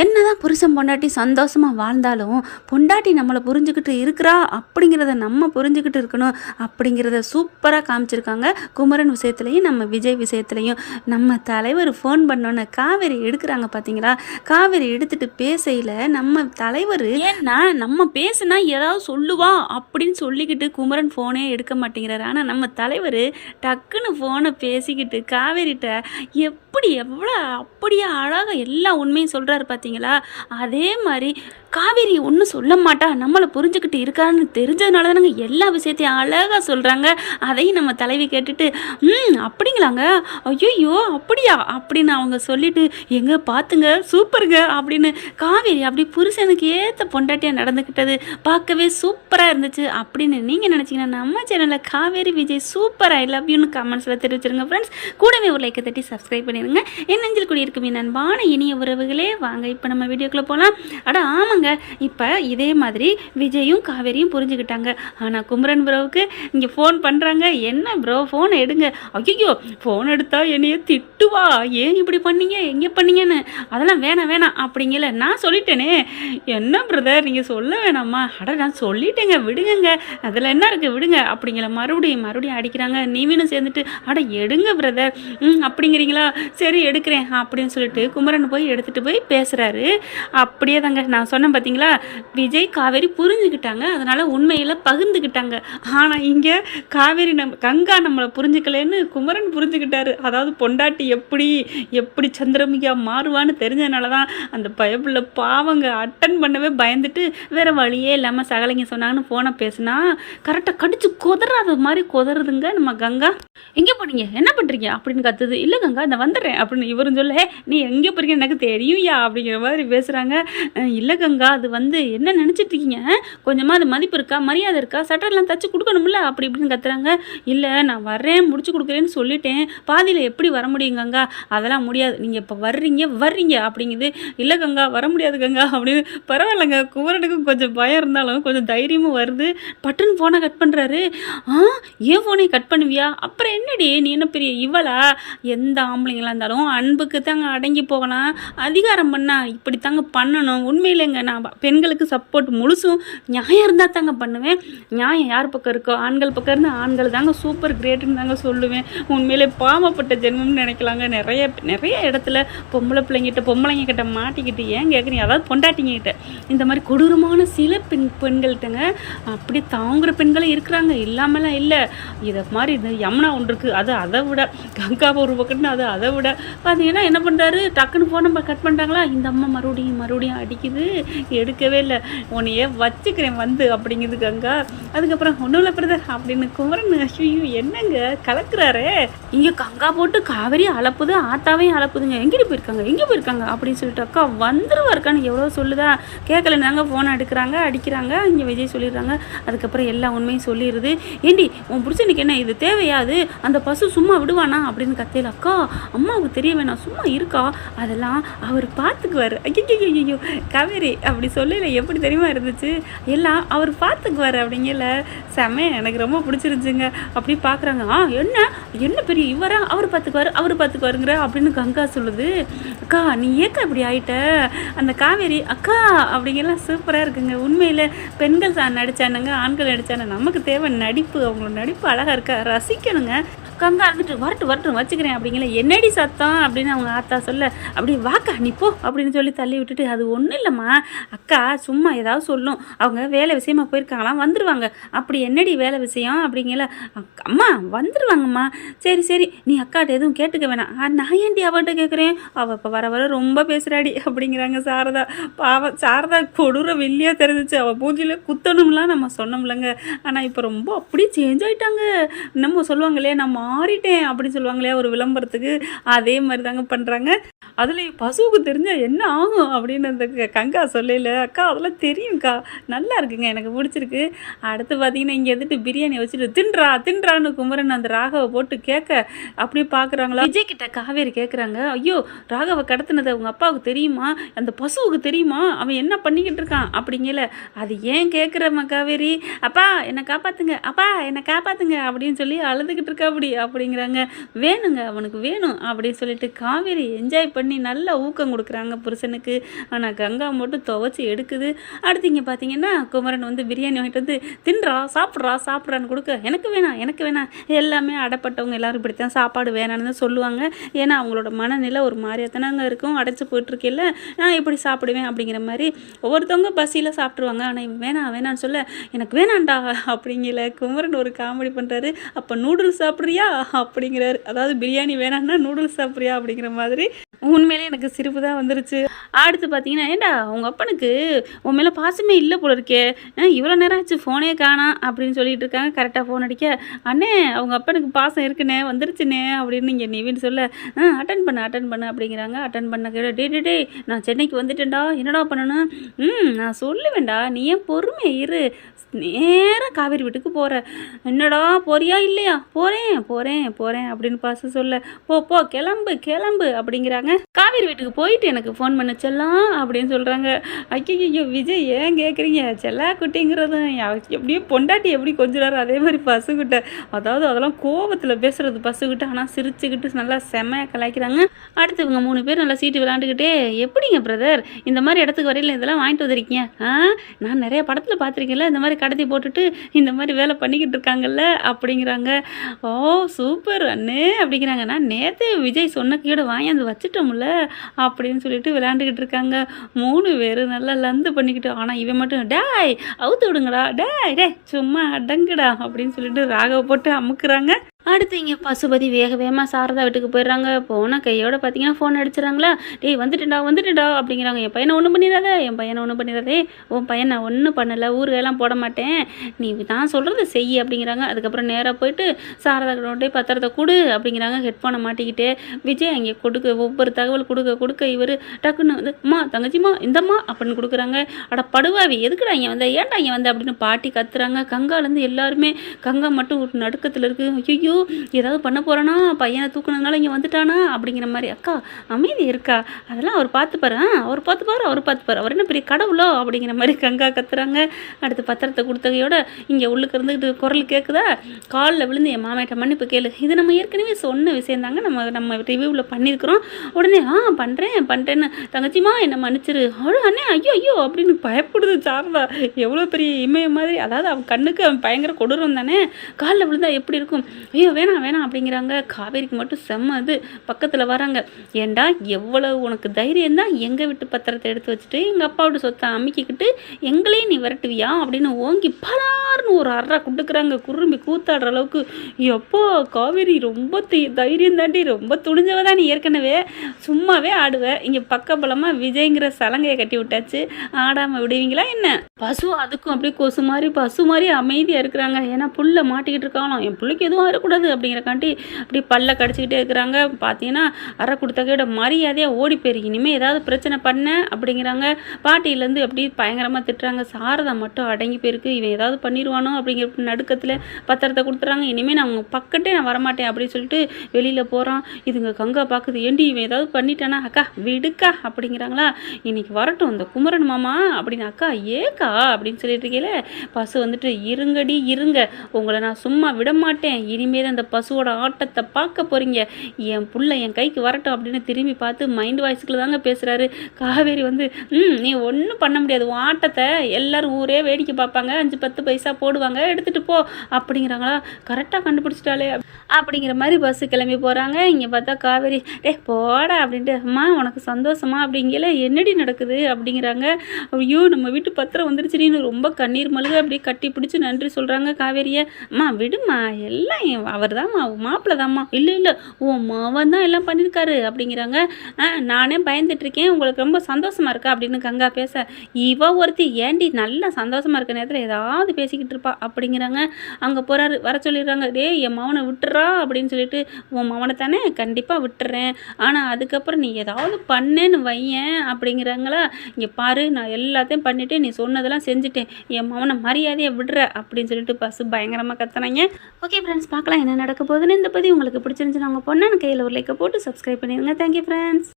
என்னதான் புருஷன் பொண்டாட்டி சந்தோஷமாக வாழ்ந்தாலும் பொண்டாட்டி நம்மளை புரிஞ்சுக்கிட்டு இருக்கிறா அப்படிங்கிறத நம்ம புரிஞ்சுக்கிட்டு இருக்கணும் அப்படிங்கிறத சூப்பராக காமிச்சிருக்காங்க. குமரன் விஷயத்துலையும் நம்ம விஜய் விஷயத்துலையும். நம்ம தலைவர் ஃபோன் பண்ணோன்னே காவேரி எடுக்கிறாங்க பார்த்தீங்களா காவேரி எடுத்துட்டு பேசையில் நம்ம தலைவர் ஏன்னா நம்ம பேசுனா ஏதாவது சொல்லுவா அப்படின்னு சொல்லிக்கிட்டு குமரன் ஃபோனே எடுக்க மாட்டேங்கிறாரு. ஆனால் நம்ம தலைவர் டக்குன்னு ஃபோனை பேசிக்கிட்டு காவேரிட்ட எப்படி எவ்வளோ அப்படியே அழகாக எல்லா உண்மையும் சொல்கிறாரு பார்த்தீங்களா? அதே மாதிரி காவேரி ஒன்றும் சொல்ல மாட்டா. நம்மளை புரிஞ்சுக்கிட்டு இருக்கான்னு தெரிஞ்சதுனால தானங்க எல்லா விஷயத்தையும் அழகாக சொல்கிறாங்க அதையும் நம்ம தலைவி கேட்டுட்டு ம் அப்படிங்களாங்க? ஐயோ அப்படியா? அப்படின்னு அவங்க சொல்லிட்டு எங்க பார்த்துங்க சூப்பருங்க அப்படின்னு காவேரி அப்படி புருஷனுக்கு ஏற்ற பொண்டாட்டியாக நடந்துக்கிட்டது பார்க்கவே சூப்பராக இருந்துச்சு. அப்படின்னு நீங்கள் நினச்சிங்கன்னா நம்ம சேனலில் Kaveri Vijay super I love யூன்னு கமெண்ட்ஸில் தெரிவிச்சிருங்க ஃப்ரெண்ட்ஸ் கூடவே ஒரு லைக்கை தட்டி சப்ஸ்கிரைப் பண்ணிடுங்க. என் நெஞ்சில் குடியிருக்கும் என் அன்பான இனிய உறவுகளே வாங்க இப்போ நம்ம வீடியோக்குள்ளே போகலாம் அட ஆமாங்க. இப்போ இதே மாதிரி விஜயும் காவேரியும் புரிஞ்சுக்கிட்டாங்க. ஆனால் குமரன் ப்ரோவுக்கு இங்கே ஃபோன் பண்ணுறாங்க என்ன ப்ரோ ஃபோனை எடுங்க. ஐயோ ஃபோன் எடுத்தால் என்னைய திட்டுவா? ஏன் இப்படி பண்ணீங்க? எங்கே பண்ணீங்கன்னு? அதெல்லாம் வேணாம் வேணாம் அப்படிங்கல. நான் சொல்லிட்டேனே. என்ன பிரதர் நீங்கள் சொல்ல வேணாமா? அட நான் சொல்லிட்டேங்க. விடுங்கங்க. அதில் என்ன இருக்குது விடுங்க அப்படிங்கிற மறுபடியும் மறுபடியும் அடிக்கிறாங்க. நீவினும் சேர்ந்துட்டு அட எடுங்க பிரதர் ம் அப்படிங்கிறீங்களா? சரி எடுக்கிறேன் அப்படின்னு சொல்லிட்டு குமரன் போய் எடுத்துகிட்டு போய் பேசுகிறேன் அப்படியே தாங்க நான் சொன்னேன் பார்த்தீங்களா விஜய் காவேரி புரிஞ்சுக்கிட்டாங்க. அதனால் உண்மையில் பகிர்ந்துக்கிட்டாங்க. ஆனால் இங்கே காவேரி நம்ம கங்கா நம்மளை புரிஞ்சுக்கலன்னு குமரன் புரிஞ்சுக்கிட்டாரு. அதாவது பொண்டாட்டி எப்படி எப்படி சந்திரமுகியா மாறுவான்னு தெரிஞ்சதுனால தான் அந்த பயப்புள்ள பாவங்க அட்டன் பண்ணவே பயந்துட்டு வேற வழியே இல்லாமல் சகலைங்க சொன்னாங்கன்னு ஃபோனை பேசுனா கரெக்டாக கடிச்சு குதறாத மாதிரி குதறதுங்க நம்ம கங்கா. எங்கே போனீங்க? என்ன பண்ணுறீங்க அப்படின்னு கத்துது. இல்லை கங்கா இந்த வந்துடுறேன் அப்படின்னு இவரும் சொல்ல நீ எங்கே போறீங்க எனக்கு தெரியும்யா அப்படிங்கிற மாதிரி பேசுகிறாங்க இல்லை கங்கா அது வந்து என்ன நினச்சிட்டு இருக்கீங்க? கொஞ்சமாக அது மதிப்பு இருக்கா? மரியாதை இருக்கா? சட்டர்லாம் தச்சு கொடுக்கணும்ல? அப்படி இப்படின்னு கத்துறாங்க. இல்லை நான் வர்றேன் முடிச்சு கொடுக்குறேன்னு சொல்லிட்டேன். பாதியில் எப்படி வர முடியும் கங்கா? அதெல்லாம் முடியாது. நீங்கள் இப்போ வர்றீங்க வர்றீங்க அப்படிங்குது. இல்லை கங்கா வர முடியாது கங்கா அப்படின்னு பரவாயில்லைங்க. குமரனுக்கும் கொஞ்சம் பயம் இருந்தாலும் கொஞ்சம் தைரியமும் வருது. பட்டுன்னு ஃபோனை கட் பண்ணுறாரு ஆ ஏன் ஃபோனை கட் பண்ணுவியா? அப்புறம் என்னடி? நீ என்ன பெரிய இவளா? எந்த ஆம்பளைங்களா இருந்தாலும் அன்புக்கு தாங்க அடங்கி போகலாம். அதிகாரம் பண்ண இப்படி தாங்க பண்ணணும். உண்மையிலேங்க நான் பெண்களுக்கு சப்போர்ட் முழுசும் நியாயம் இருந்தால் தாங்க பண்ணுவேன். நியாயம் யார் பக்கம் இருக்கோ ஆண்கள் பக்கம் இருந்து ஆண்கள் தாங்க சூப்பர் கிரேட்டுன்னு தாங்க சொல்லுவேன். உண்மையிலே பாவப்பட்ட ஜென்மம்னு நினைக்கலாங்க. நிறைய நிறைய இடத்துல பொம்பளை பிள்ளைங்கிட்ட பொம்பளைங்க கிட்ட மாட்டிக்கிட்டு ஏன் கேட்குறீங்க அதாவது பொண்டாட்டிங்க கிட்ட. இந்த மாதிரி கொடூரமான சில பெண் பெண்கள்கிட்டங்க அப்படி தாங்குற பெண்களும் இருக்கிறாங்க. இல்லாமலாம் இல்லை. இதை மாதிரி இந்த யமுனா ஒன்று இருக்குது அது அதை விட கங்கா ஒரு பக்கம்னு அது அதை விட. பார்த்தீங்கன்னா என்ன பண்ணுறாரு டக்குன்னு ஃபோன் நம்ம கட் பண்ணிட்டாங்களா? இந்த அம்மா மறுபடியும் மறுபடியும் அடிக்குது எடுக்கவே இல்லை. உன்னையே வச்சுக்கிறேன் வந்து அப்படிங்குது கங்கா. அதுக்கப்புறம் ஒன்றும் இல்லை பிரதர் அப்படின்னு குமரன் ஐயோ என்னங்க கலக்குறாரே? இங்கே கங்கா போட்டு காவேரி அளப்புது ஆத்தாவையும் அளப்புதுங்க எங்கிட்டு போயிருக்காங்க? எங்கே போயிருக்காங்க? அப்படின்னு சொல்லிட்டு அக்கா வந்துருவாருக்கான்னு எவ்வளோ சொல்லுதா. கேட்கலன்னாங்க ஃபோனை எடுக்கிறாங்க அடிக்கிறாங்க இங்கே விஜய் சொல்லிடுறாங்க. அதுக்கப்புறம் எல்லா உண்மையும் சொல்லிடுது ஏண்டி உன் புருஷனுக்கு என்ன இது தேவையாது அந்த பசு சும்மா விடுவானா? அப்படின்னு கத்தையில் அக்கா அம்மாவுக்கு தெரிய வேணாம் சும்மா இருக்கா? அதெல்லாம் அவர் பார்த்துக்குவார் ஐயோ காவேரி அப்படி சொல்லல எப்படி தெரியுமா இருந்துச்சு? எல்லாம் அவர் பார்த்துக்குவார் அப்படிங்கல. செம எனக்கு ரொம்ப பிடிச்சிருந்துச்சுங்க. அப்படி பார்க்குறாங்க ஆ என்ன? என்ன பெரிய இவரா? அவர் பார்த்துக்குவார் அவர் பார்த்துக்குவாருங்கிற அப்படின்னு கங்கா சொல்லுது. அக்கா நீ ஏக்கா இப்படி ஆயிட்ட? அந்த காவேரி அக்கா அப்படிங்கெல்லாம் சூப்பராக இருக்குங்க. உண்மையில் பெண்கள் நடிச்சானுங்க ஆண்கள் நடித்தானு நமக்கு தேவை நடிப்பு. அவங்களோட நடிப்பு அழகாக இருக்கா? ரசிக்கணுங்க. உட்காந்து அழுதுட்டு வரட்டு வரட்டும் வச்சுக்கிறேன் அப்படிங்கல என்னடி சத்தம் அப்படின்னு அவங்க ஆத்தா சொல்ல அப்படி வாக்கா நீ போ அப்படின்னு சொல்லி தள்ளி விட்டுட்டு அது ஒன்றும் இல்லைம்மா. அக்கா சும்மா ஏதாவது சொல்லும். அவங்க வேலை விஷயமா போயிருக்காங்களாம் வந்துருவாங்க. அப்படி என்னடி வேலை விஷயம் அப்படிங்கல அக்கா, அம்மா வந்துடுவாங்கம்மா சரி சரி நீ அக்காட்ட எதுவும் கேட்டுக்க வேணாம். நான் ஏன்டி அவட்ட கேட்குறேன் அவள் இப்போ வர வர ரொம்ப பேசுகிறாடி அப்படிங்கிறாங்க சாரதா. பாவம் சாரதா கொடூர வெள்ளியாக தெரிஞ்சிச்சு. அவள் பூஜையில் குத்தணும்லாம் நம்ம சொன்னோம்லங்க. ஆனால் இப்போ ரொம்ப அப்படியே சேஞ்ச் ஆயிட்டாங்க. நம்ம சொல்லுவாங்க இல்லையா மாறிட்டேன் அப்படின்னு சொல்லுவாங்க இல்லையா ஒரு விளம்பரத்துக்கு அதே மாதிரி தாங்க பண்ணுறாங்க அதில் பசுவுக்கு தெரிஞ்சால் என்ன ஆகும் அப்படின்னு அந்த கங்கா சொல்லல அக்கா அதெல்லாம் தெரியும்க்கா. நல்லா இருக்குங்க எனக்கு பிடிச்சிருக்கு அடுத்து பார்த்தீங்கன்னா இங்கே எதுட்டு பிரியாணி வச்சுட்டு தின்றா தின்றான்னு குமரன் அந்த ராகவை போட்டு கேட்க அப்படியே பார்க்குறாங்களா விஜய் கிட்ட காவேரி கேட்குறாங்க ஐயோ ராகவை கடத்தினது அவங்க அப்பாவுக்கு தெரியுமா? அந்த பசுவுக்கு தெரியுமா? அவன் என்ன பண்ணிக்கிட்டு இருக்கான்? அப்படிங்கல. அது ஏன் கேட்குறம்மா காவேரி? அப்பா என்னை காப்பாற்றுங்க அப்பா என்னை காப்பாற்றுங்க அப்படின்னு சொல்லி அழுதுகிட்டு இருக்கா அப்படி அப்படிங்கிறாங்க. வேணுங்க அவனுக்கு வேணும் அப்படின்னு சொல்லிட்டு காவேரி என்ஜாய் பண்ணி நல்லா ஊக்கம் கொடுக்குறாங்க புருஷனுக்கு. ஆனால் கங்கா மட்டும் துவைச்சி எடுக்குது. அடுத்து இங்கே பார்த்தீங்கன்னா குமரன் வந்து பிரியாணி வாங்கிட்டு வந்து தின்றா சாப்பிட்றா சாப்பிட்றான்னு கொடுக்க. எனக்கு வேணாம் எனக்கு வேணாம். எல்லாமே அடப்பட்டவங்க எல்லாரும் இப்படித்தான் சாப்பாடு வேணான்னு தான் சொல்லுவாங்க. ஏன்னா அவங்களோட மனநிலை ஒரு மாதிரியா இருக்கும். அடைச்சி போயிட்டுருக்கேல்ல. நான் எப்படி சாப்பிடுவேன்? அப்படிங்கிற மாதிரி ஒவ்வொருத்தவங்க பசியில் சாப்பிட்ருவாங்க ஆனால் வேணாம் வேணான்னு சொல்ல. எனக்கு வேணாண்டா அப்படிங்கல குமரன் ஒரு காமெடி பண்ணுறாரு அப்போ நூடுல்ஸ் சாப்பிட்றியா? அப்படிங்கிறாரு. அதாவது பிரியாணி வேணான்னா நூடுல்ஸ் சாப்பிட்றியா அப்படிங்கிற மாதிரி. உண்மையிலே எனக்கு சிரிப்பு தான் வந்துருச்சு. அடுத்து பார்த்தீங்கன்னா ஏண்டா உங்கள் அப்பனுக்கு உன் மேலே பாசமே இல்லை போல இருக்கே. இவ்வளோ நேரம் ஆச்சு ஃபோனே காணாம் அப்படின்னு சொல்லிட்டு இருக்காங்க. கரெக்டாக ஃபோன் அடிக்க. அண்ணே அவங்க அப்பனுக்கு பாசம் இருக்குண்ணே வந்துருச்சுண்ணே அப்படின்னு இங்கே நிவின் சொல்ல அட்டன் பண்ண அட்டன் பண்ண அப்படிங்கிறாங்க. அட்டன் பண்ண கேட டே டே டே நான் சென்னைக்கு வந்துட்டேன்டா. என்னடா பண்ணணும் ம் நான் சொல்லுவேன்டா. நீ ஏன் பொறுமை இரு. நேராக காவேரி வீட்டுக்கு போகிற என்னடா போறியா இல்லையா? போகிறேன் போகிறேன் போகிறேன் அப்படின்னு பாச சொல்ல போ போ கிளம்பு கிளம்பு அப்படிங்கிறாங்க. காவேரி வீட்டுக்கு போயிட்டு எனக்கு ஃபோன் பண்ண செல்லாம் அப்படின்னு சொல்கிறாங்க ஐயோ விஜய் ஏன் கேட்குறீங்க செல்லா குட்டிங்கிறதும் எப்படியோ பொண்டாட்டி எப்படி கொஞ்சிறாரு அதே மாதிரி பசுக்கிட்ட அதாவது அதெல்லாம் கோபத்தில் பேசுறது பசுக்கிட்ட ஆனால் சிரிச்சுக்கிட்டு நல்லா செம்மையாக கலாய்க்கிறாங்க. அடுத்து இவங்க மூணு பேர் நல்லா சீட்டு விளாண்டுக்கிட்டே எப்படிங்க பிரதர் இந்த மாதிரி இடத்துக்கு வரையில இதெல்லாம் வாங்கிட்டு வந்திருக்கீங்க? ஆ? நான் நிறைய படத்தில் பார்த்துருக்கேன்ல இந்த மாதிரி கடத்தி போட்டுட்டு இந்த மாதிரி வேலை பண்ணிக்கிட்டு இருக்காங்கல்ல? அப்படிங்கிறாங்க. ஓ சூப்பர் அண்ணே அப்படிங்கிறாங்க நான் நேற்றே விஜய் சொன்ன கீழே வாங்கியாந்து வச்சுட்டோம்ல அப்படின்னு சொல்லிட்டு விளையாண்டுக்கிட்டு இருக்காங்க. மூணு பேர் நல்லா லந்து பண்ணிக்கிட்டு ஆனால் இவன் மட்டும் டேய் அவுத்து விடுங்கடா டே டே சும்மா அடங்குடா அப்படின்னு சொல்லிட்டு ராகவை போட்டு அமுக்குறாங்க. அடுத்து இங்கே பசுபதி வேக வேகமாக சாரதா வீட்டுக்கு போயிடுறாங்க. போனால் கையோட பார்த்தீங்கன்னா ஃபோன் அடிச்சிடறாங்களா டேய் வந்துட்டுடா வந்துட்டுடா அப்படிங்கிறாங்க. என் பையனை ஒன்றும் பண்ணிடாத என் பையனை ஒன்றும் பண்ணிடாதே. உன் பையன் நான் ஒன்றும் பண்ணலை ஊருக்கெல்லாம் போட மாட்டேன். நீ தான் சொல்கிறத செய் அப்படிங்கிறாங்க. அதுக்கப்புறம் நேராக போயிட்டு சாரதா கிட்ட பத்திரத்தை கொடு அப்படிங்கிறாங்க. ஹெட்ஃபோனை மாட்டிக்கிட்டு விஜய் அங்கே கொடுக்க ஒவ்வொரு தகவல் கொடுக்க கொடுக்க இவர் டக்குன்னு வந்து அம்மா தங்கச்சிம்மா இந்தம்மா அப்படின்னு கொடுக்குறாங்க. அட படுவாவி எதுக்குடா இங்கே வந்த ஏன்டா இங்கே வந்த அப்படின்னு பாட்டி கத்துறாங்க. கங்காலேருந்து எல்லாருமே கங்கா மட்டும் நடுக்கத்தில் இருக்குது ஐயோ ஏதாவது பண்ண போகிறேன்னா பையனை தூக்குனதுனால இங்கே வந்துட்டானா? அப்படிங்கிற மாதிரி அக்கா அமைதி இருக்கா? அதெல்லாம் அவர் பார்த்துப்பாரு ஆ அவர் பார்த்துப்பாரு அவர் பார்த்துப்பாரு அவர் என்ன பெரிய கடவுளோ? அப்படிங்கிற மாதிரி கங்கா கத்துறாங்க. அடுத்து பத்திரத்தை கொடுத்தகையோட இங்கே உள்ளுக்கு இருந்துக்கிட்டு குரல் கேட்குதா காலில் விழுந்து என் மாமேட்ட மன்னிப்பு கேளு. இது நம்ம ஏற்கனவே சொன்ன விஷயம் தாங்க. நம்ம நம்ம ரிவ்யூவில் பண்ணியிருக்கிறோம். உடனே ஆ பண்ணுறேன் பண்ணுறேன்னு தங்கச்சிமா என்னை மன்னிச்சிரு. அவ்வளோ அண்ணே ஐயோ ஐயோ அப்படின்னு பயப்படுது சாரதா. எவ்வளோ பெரிய இமய மாதிரி. அதாவது அவன் கண்ணுக்கு அவன் பயங்கர கொடூரம் தானே. காலில் விழுந்தா எப்படி இருக்கும்? ஐயோ வேணாம் வேணாம் அப்படிங்கிறாங்க. காவேரிக்கு மட்டும் செம்ம இது. பக்கத்தில் வராங்க. ஏண்டா எவ்வளவு உனக்கு தைரியம் தான்? எங்கள் வீட்டு பத்திரத்தை எடுத்து வச்சுட்டு எங்கள் அப்பாவோட சொத்தை அமுக்கிக்கிட்டு எங்களையும் நீ விரட்டுவியா அப்படின்னு ஓங்கி பலார்னு ஒரு அறா கொடுக்குறாங்க. குறும்பி கூத்தாடுற அளவுக்கு. எப்போ காவேரி ரொம்ப தைரியம் தாண்டி ரொம்ப துணிஞ்சவ தான் நீ ஏற்கனவே. சும்மாவே ஆடுவேன் இங்கே பக்கபலமாக விஜய்ங்கிற சலங்கையை கட்டி விட்டாச்சு. ஆடாமல் விடுவீங்களா என்ன? பசு அதுக்கும் அப்படியே கொசு மாதிரி பசு மாதிரி அமைதியாக இருக்கிறாங்க. ஏன்னா புள்ள மாட்டிக்கிட்டு இருக்காங்களாம். என் பிள்ளைக்கு எதுவும் கூடாது அப்படிங்கிறக்காண்டி அப்படி பல்ல கடிச்சிக்கிட்டே இருக்கிறாங்க. பார்த்தீங்கன்னா அரை கொடுத்தகையோட மரியாதையாக ஓடி போயிரு. இனிமேல் ஏதாவது பிரச்சனை பண்ண அப்படிங்கிறாங்க. பாட்டியிலேருந்து அப்படி பயங்கரமாக திட்டுறாங்க. சாரதா மட்டும் அடங்கி போயிருக்கு. இவன் ஏதாவது பண்ணிடுவானோ அப்படிங்கிற நடுக்கத்தில் பத்திரத்தை கொடுத்துறாங்க. இனிமேல் நான் அவங்க பக்கத்தே நான் வரமாட்டேன் அப்படின்னு சொல்லிட்டு வெளியில் போகிறான் இதுங்க கங்கா பார்க்குது ஏண்டி இவன் ஏதாவது பண்ணிட்டானா? அக்கா விடுக்கா அப்படிங்கிறாங்களா? இன்னைக்கு வரட்டும் இந்த குமரன் மாமா அப்படின்னு அக்கா ஏக்கா அப்படின்னு சொல்லிட்டு இருக்கையில பசு வந்துட்டு இருங்கடி இருங்க. உங்களை நான் சும்மா விட மாட்டேன் இனிமேல் அந்த பசுவோட ஆட்டத்தை பார்க்க போகிறீங்க என் புள்ள என் கைக்கு வரட்டும் அப்படின்னு திரும்பி பார்த்து மைண்ட் வாய்ஸ்க்குள்ள தாங்க பேசுகிறாரு காவேரி வந்து ம் நீ ஒன்றும் பண்ண முடியாது. உன் ஆட்டத்தை எல்லோரும் ஊரே வேடிக்கை பார்ப்பாங்க. அஞ்சு பத்து பைசா போடுவாங்க. எடுத்துகிட்டு போ. அப்படிங்கிறாங்களா? கரெக்டாக கண்டுபிடிச்சிட்டாலே அப்படிங்கிற மாதிரி பஸ்ஸு கிளம்பி போகிறாங்க இங்கே பார்த்தா காவேரி டே போடா அப்படின்ட்டு அம்மா உனக்கு சந்தோஷமா? அப்படிங்கல என்னடி நடக்குது? அப்படிங்கிறாங்க. ஐயோ நம்ம வீட்டு பத்திரம் வந்துருச்சுன்னு ரொம்ப கண்ணீர் மழுக அப்படியே கட்டி பிடிச்சி நன்றி சொல்கிறாங்க காவேரியை. அம்மா விடுமா எல்லாம் அவர் தான் மாப்பிள்ளை தான்மா இல்லை இல்லை உன் மாவன் தான் எல்லாம் பண்ணியிருக்காரு அப்படிங்கிறாங்க. ஆ நானே பயந்துட்டுருக்கேன். உங்களுக்கு ரொம்ப சந்தோஷமா இருக்கா அப்படின்னு கங்கா பேச. இவ ஒருத்தி ஏண்டி நல்லா சந்தோஷமாக இருக்க நேரத்தில் ஏதாவது பேசிக்கிட்டு இருப்பா அப்படிங்கிறாங்க. அங்கே போகிறாரு வர சொல்லிடுறாங்க டேய் என் மவனை விட்டுறா அப்படின்னு சொல்லிட்டு உன் மவனை தானே கண்டிப்பாக விட்டுறேன். ஆனால் அதுக்கப்புறம் நீ ஏதாவது பண்ணேன்னு வையேன் அப்படிங்கிறாங்களா. இங்கே பாரு நான் எல்லாத்தையும் பண்ணிவிட்டு நீ சொன்னதெல்லாம் செஞ்சுட்டேன். என் மவனை மரியாதையை விடுற அப்படின்னு சொல்லிட்டு பஸ்ஸு பயங்கரமாக கத்துனாங்க ஓகே ஃப்ரெண்ட்ஸ் பார்க்கலாம் என்ன நடக்க போகுதுன்னு இந்த பதிவு உங்களுக்கு பிடிச்சிருந்துச்சு நாங்கள் பொண்ணான கையில் ஒரு லைக்கை போட்டு சப்ஸ்கிரைப் பண்ணிடுங்க. Thank you friends